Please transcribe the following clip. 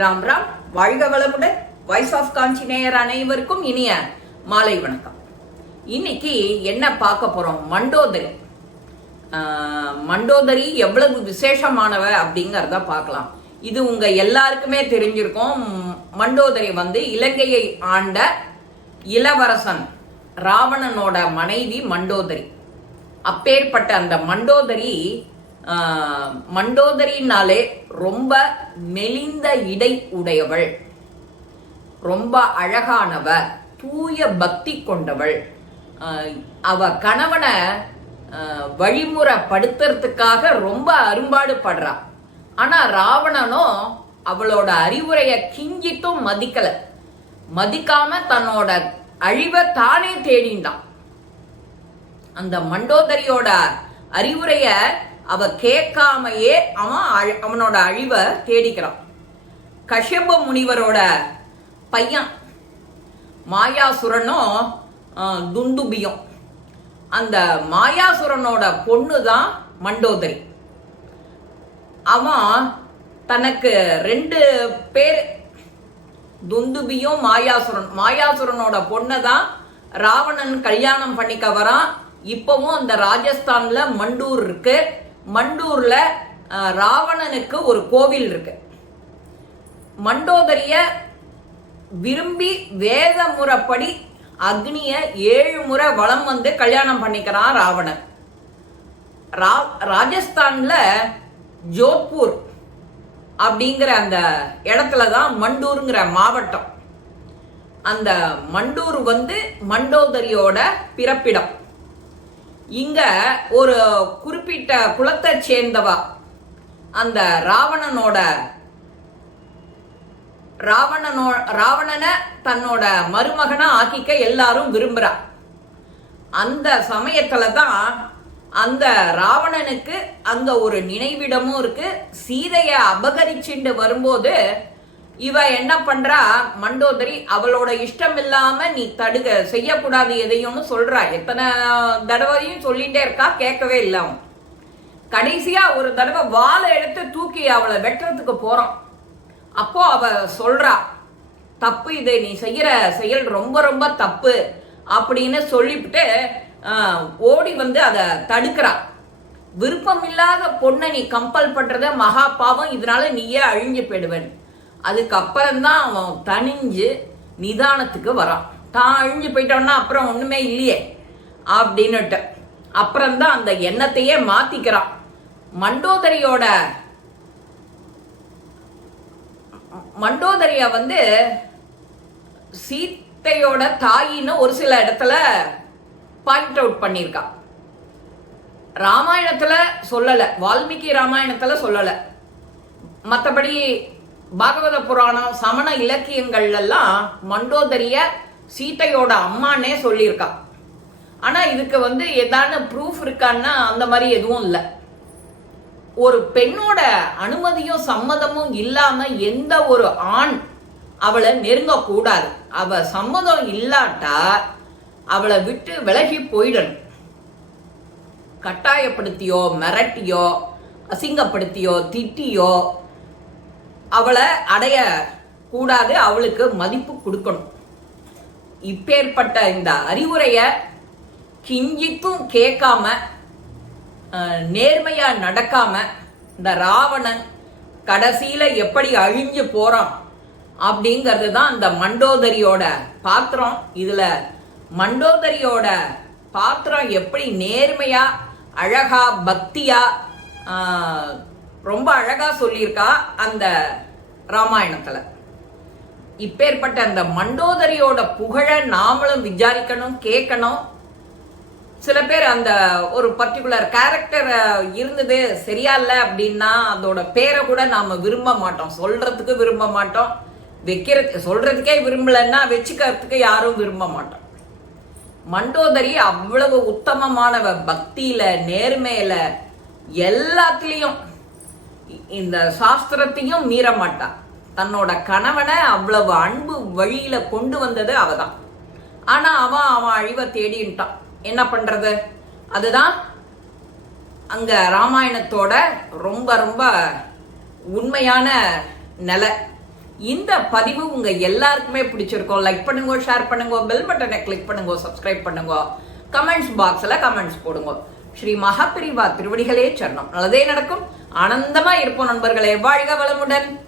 ராம் ராம். வாழ்க வளமுடன். Voice of காஞ்சி நேயர் அனைவருக்கும் இனிய மாலை வணக்கம். இன்னைக்கு என்ன பார்க்க போறோம்? மண்டோதரி. மண்டோதரி எவ்வளவு விசேஷமானவ அப்படிங்கறத பார்க்கலாம். இது உங்க எல்லாருக்குமே தெரிஞ்சிருக்கும். மண்டோதரி இலங்கையை ஆண்ட இளவரசன் ராவணனோட மனைவி மண்டோதரி. அப்பேற்பட்ட அந்த மண்டோதரினாலே ரொம்ப மெலிந்த இடை உடையவள், ரொம்ப அழகானவ, தூய பக்தி கொண்டவள். அவ கணவனை வழிமுறைப்படுத்துறதுக்காக ரொம்ப அரும்பாடு படுறா. ஆனா ராவணனும் அவளோட அறிவுரைய கிஞ்சிட்டும் மதிக்காம தன்னோட அழிவை தானே தேடிண்டான். அந்த மண்டோதரியோட அறிவுரைய அவ கேட்காமையே அவனோட அழிவை தேடிக்கிறான். கஷ்யப முனிவரோட பையன் மாயாசுரனும் துந்துபியும். அந்த மாயாசுரனோட பொண்ணுதான் மண்டோதரி. அவன் தனக்கு 2 பேர், துந்துபியும் மாயாசுரனோட பொண்ணதான் ராவணன் கல்யாணம் பண்ணிக்க வரான். இப்பவும் அந்த ராஜஸ்தான்ல மண்டூர் இருக்கு. மண்டூர்ல ராவணனுக்கு ஒரு கோவில் இருக்கு. மண்டோதரிய விரும்பி வேத முறைப்படி அக்னிய 7 முறை வலம் கல்யாணம் பண்ணிக்கிறான் ராவணன். ராஜஸ்தான்ல ஜோத்பூர் அப்படிங்கிற அந்த இடத்துலதான் மண்டூருங்கிற மாவட்டம். அந்த மண்டூர் மண்டோதரியோட பிறப்பிடம். இங்க ஒரு குறிப்பிட்ட குலத்தை சேர்ந்தவா அந்த ராவணனை தன்னோட மருமகனா ஆக்கிக்க எல்லாரும் விரும்புறா. அந்த சமயத்துலதான் அந்த ராவணனுக்கு அங்க ஒரு நினைவிடமும் இருக்கு. சீதைய அபகரிச்சுட்டு வரும்போது இவ என்ன பண்றா, மண்டோதரி அவளோட இஷ்டம் இல்லாம நீ செய்யக்கூடாது எதையும் சொல்றா. எத்தனை தடவையும் சொல்லிட்டே இருக்கா, கேட்கவே இல்லை. அவன் கடைசியா ஒரு தடவை வாளை எடுத்து தூக்கி அவளை வெட்டுறதுக்கு போறான். அப்போ அவ சொல்றா, தப்பு, இது நீ செய்யற செயல் ரொம்ப ரொம்ப தப்பு அப்படின்னு சொல்லிவிட்டு ஓடி அதை தடுக்கிறா. விருப்பம் இல்லாத பொண்ணை நீ கம்பல் பண்றத மகா பாவம், இதனால நீயே அழிஞ்சு போயிடுவேன். அதுக்கப்புறம்தான் அவன் தனிஞ்சு நிதானத்துக்கு வரான். தான் அழிஞ்சு போயிட்டோம்னா அப்புறம் ஒண்ணுமே இல்லையே அப்படின்னுட்டு அப்புறம்தான் அந்த எண்ணத்தையே மாத்திக்கிறான். மண்டோதரிய சீத்தையோட தாயின்னு ஒரு சில இடத்துல பாயிண்ட் அவுட் பண்ணியிருக்கான். ராமாயணத்துல சொல்லல, வால்மீகி ராமாயணத்துல சொல்லல. மற்றபடி பாகவத புராணம், சமண இலக்கியங்கள்லாம் மண்டோதரிய சீத்தையோட அம்மானே சொல்லியிருக்கா. ஆனா இதுக்கு ஏதான ப்ரூஃப் இருக்கான்னா அந்த மாதிரி எதுவும் இல்லை. ஒரு பெண்ணோட அனுமதியும் சம்மதமும் இல்லாம எந்த ஒரு ஆண் அவளை நெருங்க கூடாது. அவ சம்மதம் இல்லாட்டா அவளை விட்டு விலகி போயிடணும். கட்டாயப்படுத்தியோ மிரட்டியோ அசிங்கப்படுத்தியோ திட்டியோ அவளை அடைய கூடாது. அவளுக்கு மதிப்பு கொடுக்கணும். இப்பேற்பட்ட இந்த அறிவுரைய கிஞ்சித்தும் கேட்காம நேர்மையா நடக்காம இந்த ராவணன் கடைசியில எப்படி அழிஞ்சு போறான் அப்படிங்கிறது தான் இந்த மண்டோதரியோட பாத்திரம். இதுல மண்டோதரியோட பாத்திரம் எப்படி நேர்மையா, அழகா, பக்தியா, ரொம்ப அழகா சொல்லியிருக்கா அந்த ராமாயணத்துல. இப்பேற்பட்ட அந்த மண்டோதரியோட புகழ நாமளும் விசாரிக்கணும், கேட்கணும். சில பேர் அந்த ஒரு பர்டிகுலர் கேரக்டர் இருந்தது சரியா இல்லை அப்படின்னா அதோட பேரை கூட நாம விரும்ப மாட்டோம், சொல்றதுக்கு விரும்ப மாட்டோம், சொல்றதுக்கே விரும்பலன்னா வச்சுக்கிறதுக்கு யாரும் விரும்ப மாட்டோம். மண்டோதரி அவ்வளவு உத்தமமானவ, பக்தியில, நேர்மையில, எல்லாத்திலையும் இந்த சாஸ்திரத்தையும் மீற மாட்டா. தன்னோட கணவனை அவ்வளவு அன்பு வழியில கொண்டு வந்தது அவதான். ஆனா அவன் அழிவை தேடிட்டான். என்ன பண்றது? அதுதான் அங்க ராமாயணத்தோட ரொம்ப ரொம்ப உண்மையான நிலை. இந்த பதிவு உங்க எல்லாருக்குமே பிடிச்சிருக்கோம். லைக் பண்ணுங்க, ஷேர் பண்ணுங்க, பெல் பட்டனை கிளிக் பண்ணுங்க, சப்ஸ்கிரைப் பண்ணுங்க, கமெண்ட்ஸ் பாக்ஸ்ல கமெண்ட்ஸ் போடுங்க. ஸ்ரீ மகாபிரிவா திருவடிகளே சரணம். நல்லதே நடக்கும். ஆனந்தமா இருப்போம் நண்பர்களே. வாழ்க வளமுடன்.